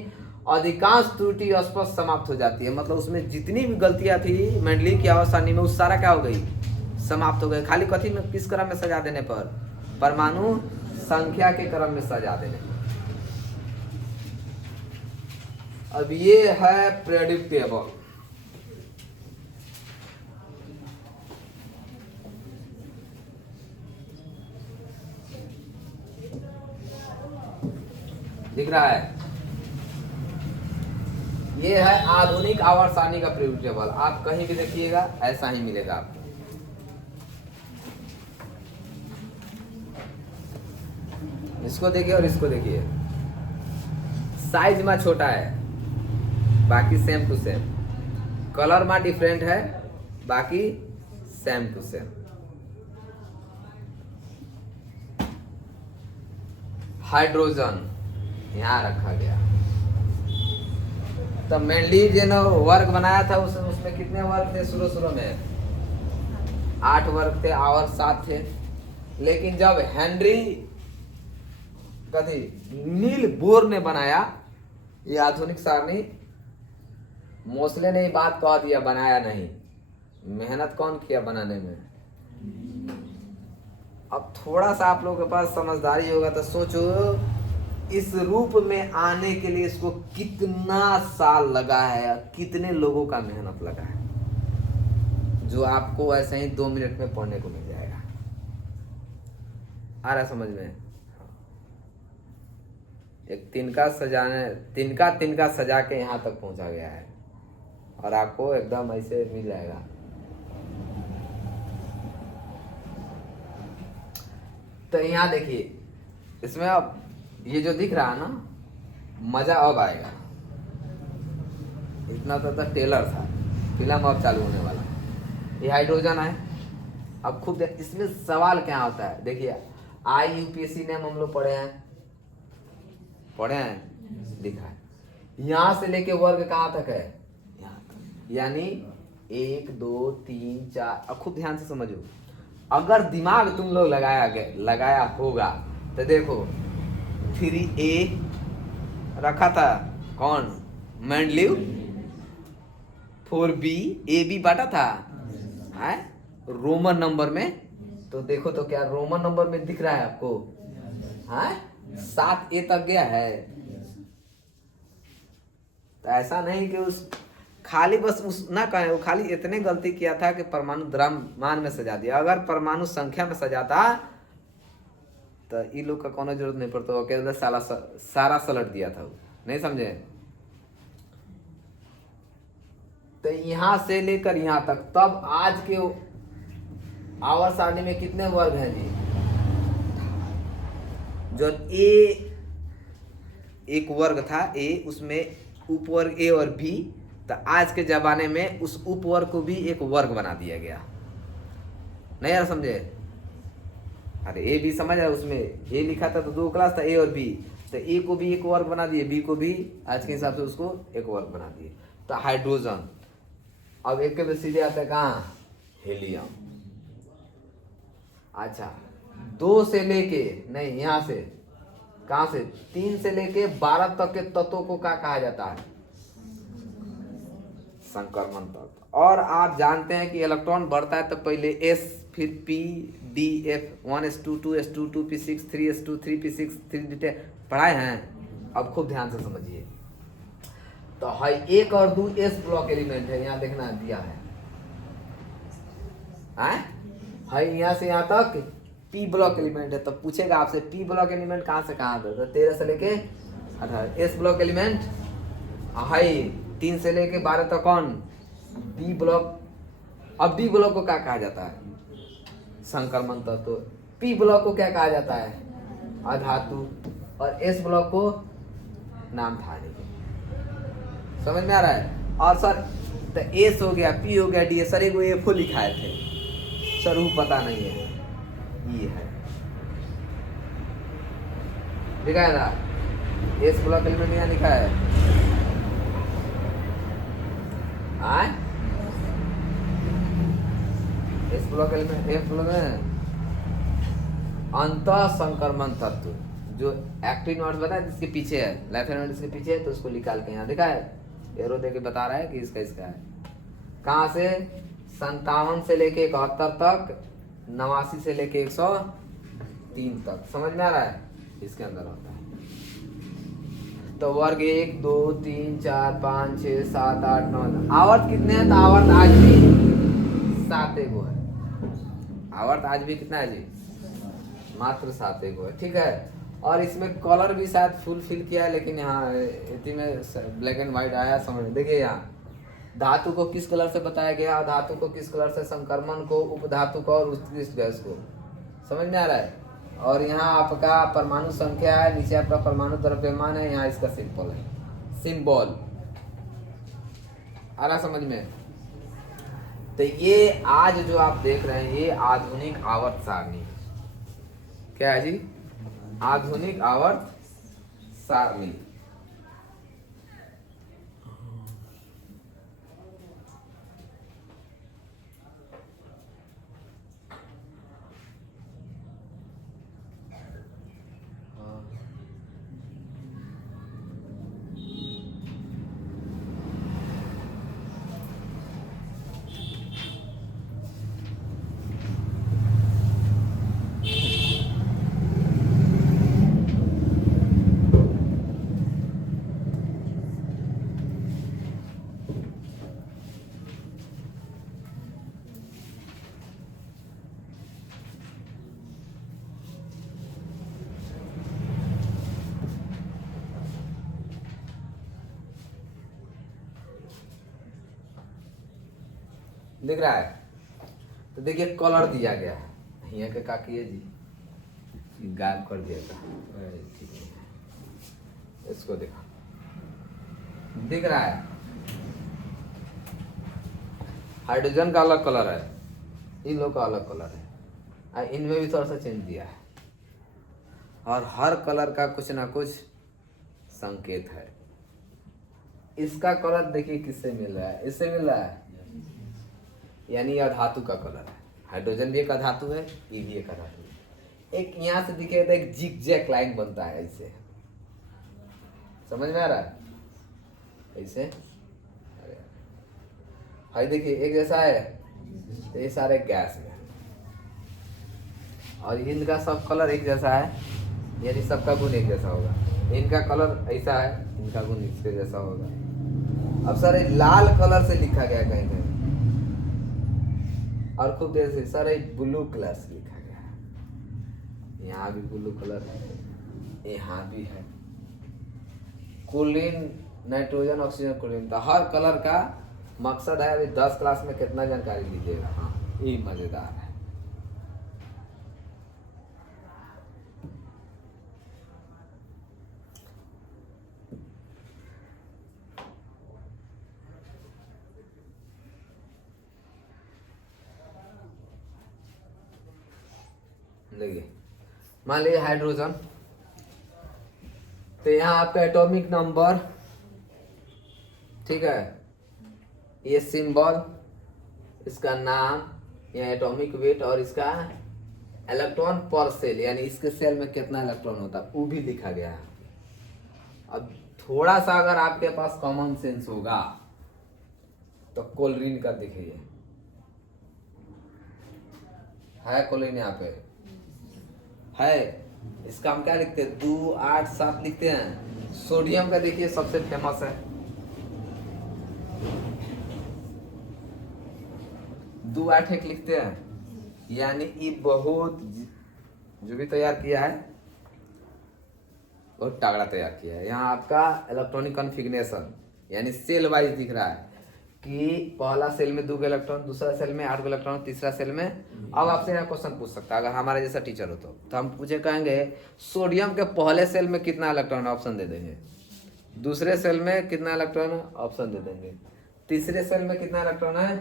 अधिकांश त्रुटि स्पष्ट समाप्त हो जाती है। मतलब उसमें जितनी भी गलतियां थी मेंडली की आवर्त सारणी में, उस सारा क्या हो गई? समाप्त हो गए। खाली कथी में, किस क्रम में सजा देने पर? परमाणु संख्या के क्रम में सजा देने। अब ये है प्रेडिक्टेबल। दिख रहा है? ये है आधुनिक आवर्त सारणी का प्रेडिक्टेबल। आप कहीं भी देखिएगा ऐसा ही मिलेगा आपको। इसको देखिए और इसको देखिए, साइज में छोटा है, बाकी सेम टू सेम। कलर में डिफरेंट है, बाकी सेम टू सेम। हाइड्रोजन यहाँ रखा गया। तो मेनली जो वर्ग बनाया था उसमें कितने वर्ग थे? शुरू में 8 वर्ग थे और 7 थे। लेकिन जब हेनरी नील बोर ने बनाया ये आधुनिक सारणी, मोसले ने बात कह दिया, बनाया नहीं। मेहनत कौन किया बनाने में? अब थोड़ा सा आप लोगों के पास समझदारी होगा तो सोचो, इस रूप में आने के लिए इसको कितना साल लगा है, कितने लोगों का मेहनत लगा है, जो आपको ऐसे ही 2 मिनट में पढ़ने को मिल जाएगा। आ रहा समझ में? एक तिनका सजा के यहाँ तक पहुंचा गया है और आपको एकदम ऐसे मिल जाएगा। तो यहाँ देखिए, इसमें अब ये जो दिख रहा है ना, मजा अब आएगा। इतना तो टेलर था, फिल्म अब चालू होने वाला। ये हाइड्रोजन है। अब खूब इसमें सवाल क्या होता है, देखिए IUPAC ने हम लोग पढ़े हैं, दिखा है। यहाँ से लेके वर्ग कहाँ तक है? यहाँ तक। यानी 1 2 3 4। अब खूब ध्यान से समझो, अगर दिमाग तुम लोग लगाया होगा तो देखो 3A रखा था कौन? मेंडलीव। 4B AB बांटा था है रोमन नंबर में। तो देखो तो क्या रोमन नंबर में दिख रहा है आपको? है 7A तक गया है। तो ऐसा नहीं कि उस खाली बस उस ना कहे, वो खाली इतने गलती किया था कि परमाणु द्रव्यमान में सजा दिया। अगर परमाणु संख्या में सजाता तो इन लोग का कोनो जरूरत नहीं पड़ता, अकेले सारा सलट दिया था वो। नहीं समझे? तो यहां से लेकर यहां तक, तब आज के आवर्त सारणी में कितने वर्ग हैं जी? जो एक वर्ग था A, उसमें उपवर्ग A और B। तो आज के जमाने में उस उपवर्ग को भी एक वर्ग बना दिया गया। नहीं यार समझे? अरे A B समझ रहा, उसमें A लिखा था तो 2 क्लास था, A और B। तो A को भी एक वर्ग बना दिए, B को भी आज के हिसाब से उसको एक वर्ग बना दिए। तो हाइड्रोजन अब एक के सीधे आता है कहाँ? हीलियम। अच्छा 2 से लेके नहीं, यहाँ से कहाँ से 3 से लेके 12 तक के तत्वों को क्या कहा जाता है? संक्रमण तत्व। और आप जानते हैं कि इलेक्ट्रॉन बढ़ता है तो पहले S, फिर P, D, F, 1s2 2s2 2p6 3s2 3p6 3d10 पढ़ाए हैं। अब खूब ध्यान से समझिए। तो है 1 और 2 S ब्लॉक एलिमेंट है, यहाँ देखना दिया है यहाँ से यहाँ तक P ब्लॉक एलिमेंट है। तो पूछेगा आपसे P ब्लॉक एलिमेंट कहाँ से कहाँ था? तो 13 से लेके 18। S ब्लॉक एलिमेंट है 3 से लेके 12 तक कौन? B block. अब B ब्लॉक को क्या कहा जाता है? संक्रमण तत्व। P ब्लॉक को क्या कहा जाता है? अधातु। और S ब्लॉक को नाम था। समझ में आ रहा है? और सर तो S हो गया, P हो गया, D। सर एक FO लिखाए थे सर, वो पता नहीं है। ये है लिखा है ना, S ब्लॉक एलिमेंट यहाँ लिखा है। S block element F block में अंतः संक्रमण तत्व जो एक्टिव नोट्स बता है, जिसके पीछे है लेफ्ट हैंड इसके पीछे है, तो उसको निकाल के यहाँ दिखा है, एरो देके बता रहा है कि इसका है। कहाँ से? 57 से लेके 71 तक, 89 से लेके 103 तक। समझ में आ रहा है? इसके अंदर होता है। तो वर्ग 1 2 3 4 5 6 7 8 9। आवर्त कितने हैं? तो आवर्त आज भी 7 गो है। आवर्त आज भी कितना है जी? मात्र 7 गो है। ठीक है। और इसमें कलर भी शायद फुलफिल किया है, लेकिन यहाँ इतनी में ब्लैक एंड व्हाइट आया समझ में। देखिए यहाँ धातु को किस कलर से बताया गया, धातु को किस कलर से, संक्रमण को, उपधातु को और उत्कृष्ट गैस को। समझ में आ रहा है। और यहाँ आपका परमाणु संख्या है, नीचे आपका परमाणु द्रव्यमान है, यहाँ इसका सिंबल है, सिंबल आ रहा समझ में। तो ये आज जो आप देख रहे हैं ये आधुनिक आवर्त सारणी। क्या है जी? आधुनिक आवर्त सारणी। दिख रहा है। तो देखिए कलर दिया गया है, यहाँ के का किए जी गायब कर दिया था, इसको देखा दिख रहा है। हाइड्रोजन का अलग कलर है, इन लोग का अलग कलर है, इनमें भी थोड़ा सा चेंज दिया है। और हर कलर का कुछ ना कुछ संकेत है। इसका कलर देखिए किससे मिल रहा है, इससे मिल रहा है, यानी यह धातु का कलर है। हाइड्रोजन भी एक धातु है, ये भी एक धातु है। एक यहाँ से दिखेगा तो एक जिग जैक लाइन बनता है ऐसे, समझ में आ रहा है ऐसे। अरे देखिए एक जैसा है, तो ये सारे गैस में, और इनका सब कलर एक जैसा है, यानी सबका गुण एक जैसा होगा। इनका कलर ऐसा है, इनका गुण इसके जैसा होगा। अब सर लाल कलर से लिखा गया कहीं कहीं, और खूब देर से सर ब्लू कलर से लिखा गया है। यहाँ भी ब्लू कलर है, यहाँ भी है। क्लोरीन, नाइट्रोजन, ऑक्सीजन, क्लोरीन, तो हर कलर का मकसद है। अभी 10 क्लास में कितना जानकारी लीजिएगा। हाँ ये मजेदार है। देखिए मान लीजिए हाइड्रोजन, तो यहाँ आपका एटॉमिक नंबर, ठीक है, ये सिंबल, इसका नाम, या एटॉमिक वेट, और इसका इलेक्ट्रॉन पर सेल, यानी इसके सेल में कितना इलेक्ट्रॉन होता है वो भी लिखा गया है। अब थोड़ा सा अगर आपके पास कॉमन सेंस होगा तो क्लोरीन का देखिए है, क्लोरीन यहाँ पे है, इसका हम क्या लिखते हैं 2 8 7 लिखते हैं। सोडियम का देखिए सबसे फेमस है, 2 8 1 लिखते हैं, यानी ये बहुत जो भी तैयार किया है बहुत तगड़ा तैयार किया है। यहाँ आपका इलेक्ट्रॉनिक कॉन्फ़िगरेशन यानी सेल वाइज दिख रहा है कि पहला सेल में 2 इलेक्ट्रॉन, दूसरा सेल में 8 इलेक्ट्रॉन, तीसरा सेल में। अब आपसे यहाँ क्वेश्चन पूछ सकता है अगर हमारे जैसा टीचर हो तो हम पूछे कहेंगे सोडियम के पहले सेल में कितना इलेक्ट्रॉन, ऑप्शन दे देंगे। दूसरे सेल में कितना इलेक्ट्रॉन है, ऑप्शन दे देंगे। तीसरे सेल में कितना इलेक्ट्रॉन है,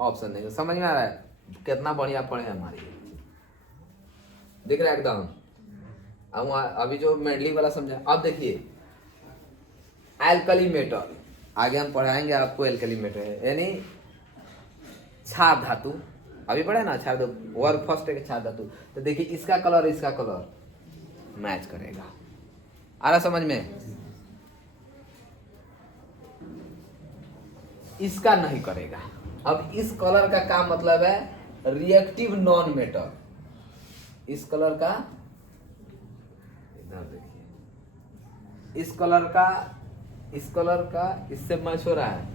ऑप्शन देंगे। समझ में आ रहा है कितना बढ़िया पढ़े हमारी, दिख रहा है एकदम। अब अभी जो मेडली वाला समझा, अब देखिए एल्कली मेटल, आगे हम पढ़ाएंगे आपको एल्कली मेटल यानी क्षार धातु, अभी पढ़े ना क्षार धातु, वर्ग फर्स्ट है क्षार धातु। तो देखिए इसका कलर इसका कलर मैच करेगा, आ रहा समझ में। इसका नहीं करेगा। अब इस कलर का क्या मतलब है, रिएक्टिव नॉन मेटल। इस कलर का इधर देखिए इस कलर का इससे मैच हो रहा है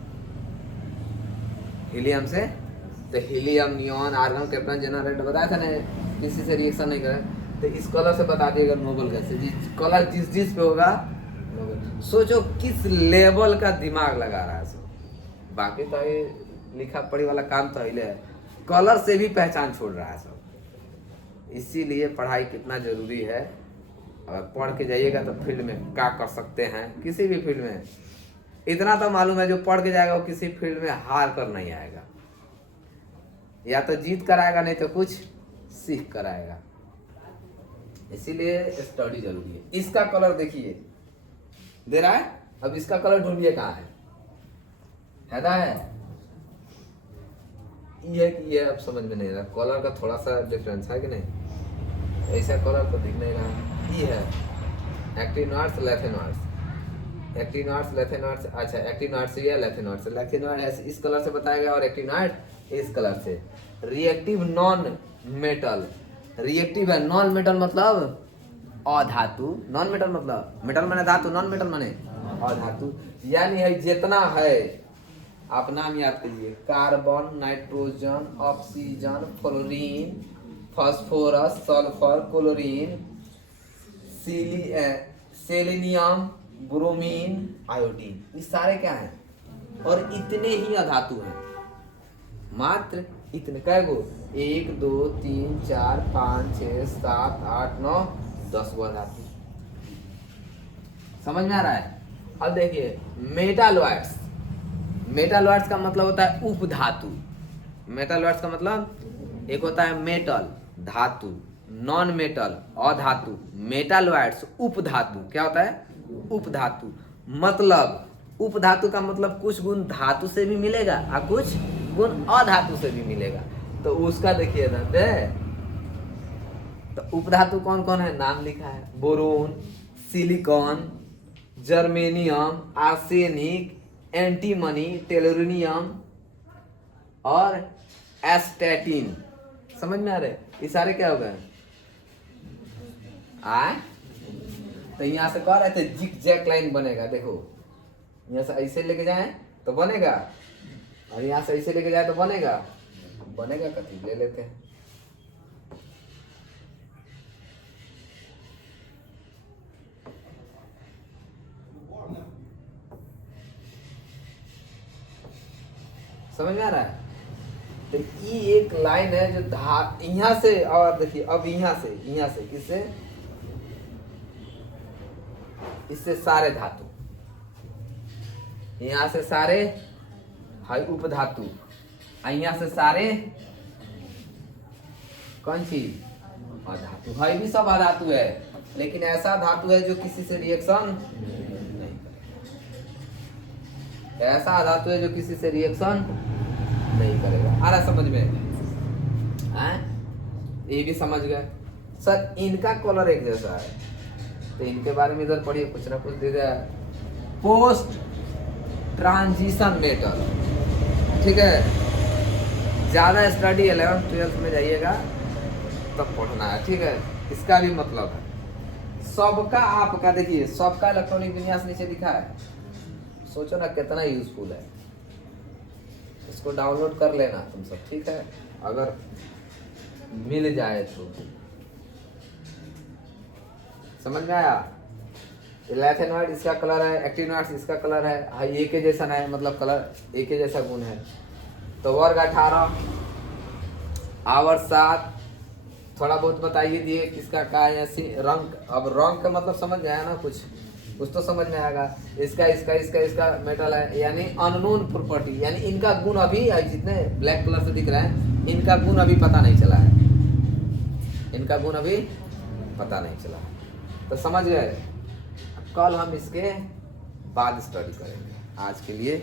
हीलियम से। तो हीलियम, नियॉन, आर्गन, क्रिप्टन, जेनरेट बताया था ना, किसी से रिएक्शन नहीं करे। तो इस कलर से बता दिएगा नोबल गैस से, कलर जिस पे होगा नोबल। सोचो किस लेवल का दिमाग लगा रहा है सब। बाकी तो ये लिखा पढ़ी वाला काम तो हिले है, कलर से भी पहचान छोड़ रहा है सब। इसीलिए पढ़ाई कितना जरूरी है। अगर पढ़ के जाइएगा तो फील्ड में क्या कर सकते हैं, किसी भी फील्ड में। इतना तो मालूम है जो पढ़ के जाएगा वो किसी फील्ड में हार कर नहीं आएगा, या तो जीत कर आएगा नहीं तो कुछ सीख कर आएगा। इसीलिए स्टडी जरूरी है। इसका कलर देखिए दे रहा है, अब इसका कलर ढूंढिए कहाँ है, हैदा है ये कि ये अब समझ में नहीं रहा। कलर का थोड़ा सा डिफरेंस है कि नहीं, ऐसा कलर तो दिख नहीं रहा। ये है एक्टिनॉइड्स, लैथेनॉइड्स, एक्टिनॉइड्स, लैथेनॉइड्स। अच्छा एक्टिनॉइड्स ये लैथेनॉइड्स, लैथेनॉइड इस कलर से बताया गया और एक्टिनॉइड इस कलर से। रिएक्टिव नॉन मेटल, रिएक्टिव है, नॉन मेटल मतलब अधातु, नॉन मेटल मतलब मेटल माने धातु, नॉन मेटल माने अधातु। यानी है जितना है, आप नाम याद कीजिए, carbon, nitrogen, oxygen, fluorine, phosphorus, sulphur, chlorine, selenium, bromine, iodine, ये सारे क्या हैं और इतने ही अधातु हैं, मात्र इतने। कै गो, 1 2 3 4 5 6 7 8 9 10 गो अधातु। समझ में आ रहा है। अब देखिए मेटालॉइड्स, मेटालॉइड्स का मतलब होता है उपधातु। मेटालॉइड्स का मतलब एक होता है मेटल धातु, नॉन मेटल अधातु, मेटालॉइड्स उपधातु। क्या होता है? उपधातु। मतलब उपधातु का मतलब कुछ गुण धातु से भी मिलेगा और कुछ गुण अधातु से भी मिलेगा। तो उसका देखिए ना दे, तो उपधातु कौन कौन है नाम लिखा है, boron, silicon, germanium, arsenic, antimony, tellurium और एस्टेटिन। समझ में आ रहे? ये सारे क्या हो गए? तो यहाँ से कह रहे थे जिग जैक लाइन बनेगा। देखो यहाँ से ऐसे लेके जाए तो बनेगा, और यहाँ से ऐसे लेके जाए तो बनेगा। बनेगा कथी, ले लेते हैं। समझ में आ रहा है? तो ये एक लाइन है जो यहाँ से, और देखिए अब यहाँ से किससे, इससे सारे धातु, यहाँ से सारे हाई उपधातु, यहाँ से सारे कौन चीज अधातु। हाई भी सब अधातु है, लेकिन ऐसा धातु है जो किसी से रिएक्शन नहीं करेगा। ऐसा धातु है जो किसी से रिएक्शन नहीं करेगा। आ रहा समझ में? ये भी समझ गए सर। इनका कलर एक जैसा है, तो इनके बारे में इधर पढ़िए, कुछ ना कुछ दे दिया। पोस्ट ट्रांजिशन मेटल, ठीक है। ज्यादा स्टडी 11th 12th में जाइएगा तब पढ़ना है, ठीक है। इसका भी मतलब है सबका, आपका देखिए सबका इलेक्ट्रॉनिक विन्यास नीचे लिखा है। सोचो ना कितना यूजफुल है, इसको डाउनलोड कर लेना तुम सब, ठीक है, अगर मिल जाए तो। समझ में आया? लैथेनॉइड इसका कलर है, एक्टिनॉइड्स इसका कलर है, हाँ एक के जैसा है, मतलब कलर एक के जैसा गुण है। तो वर्ग 18 आवर्त 7, थोड़ा बहुत बताइए दिए किसका क्या है ऐसी रंग। अब रंग का मतलब समझ में आया ना, कुछ तो समझ में आएगा। इसका मेटल है, यानी अननोन प्रॉपर्टी, यानी इनका गुण अभी जितने ब्लैक कलर से दिख रहे हैं इनका गुण अभी पता नहीं चला है, इनका गुण अभी पता नहीं चला है। तो समझ गए? कल हम इसके बाद स्टडी करेंगे। आज के लिए